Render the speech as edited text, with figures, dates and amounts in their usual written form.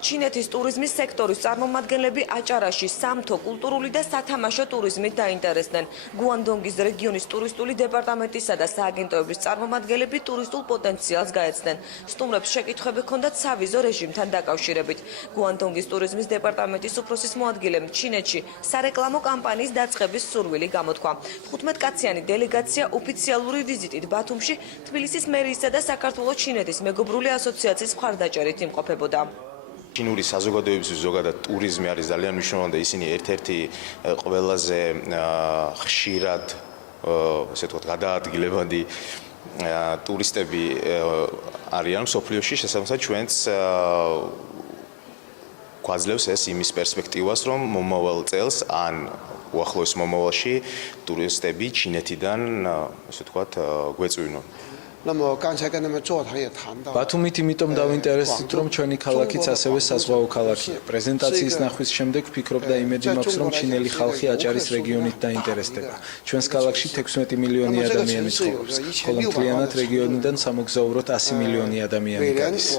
ჩინეთის ტურიზმის სექტორის წარმომადგენლები აჭარაში სამთო კულტურული და სათამაშო ტურიზმით დაინტერესდნენ. გუანდონგის რეგიონის ტურისტული დეპარტამენტისა და სააგენტოების წარმომადგენლები ტურისტულ პოტენციალს გაეცდნენ. სტუმრებს შეკითხვები ჰქონდათ სავიზო რეჟიმთან დაკავშირებით. გუანდონგის ტურიზმის დეპარტამენტის უფროსის მოადგილემ ჩინეთში სარეკლამო კამპანიის დაწყების სურვილი გამოთქვა. 15-კაციანი დელეგაცია ოფიციალური ვიზიტით ბათუმში თბილისის მერიისა და საქართველოს ჩინეთის მეგობრული ასოციაციის მხარდაჭერით იმყოფებოდა. ჩინური საზოგადოებისთვის ზოგადად ტურიზმი არის ძალიან მნიშვნელოვანი და ისინი ერთ-ერთი ყველაზე ხშირად ესე ვთქვათ გადაადგილებადი ტურისტები არიან მსოფლიოში, შესაბამისად ჩვენც გვაძლევს ეს იმის პერსპექტივას, რომ მომავალ წელს ან უახლოეს მომავალში ტურისტები ჩინეთიდან ესე ვთქვათ გვეწვივნონ. ბათუმით იმიტომ დავინტერესდით, რომ ჩვენი ქალაქიც ასევე საზღვაო ქალაქია. პრეზენტაციის ნახვის შემდეგ ვფიქრობ და იმედი მაქვს, რომ ჩინელი ხალხი აჭარის რეგიონით დაინტერესდება. ჩვენს ქალაქში 16 მილიონი ადამიანი ცხოვრობს, ხოლო მთლიანად რეგიონიდან სამოგზაუროდ 100 მილიონი ადამიანი გადის.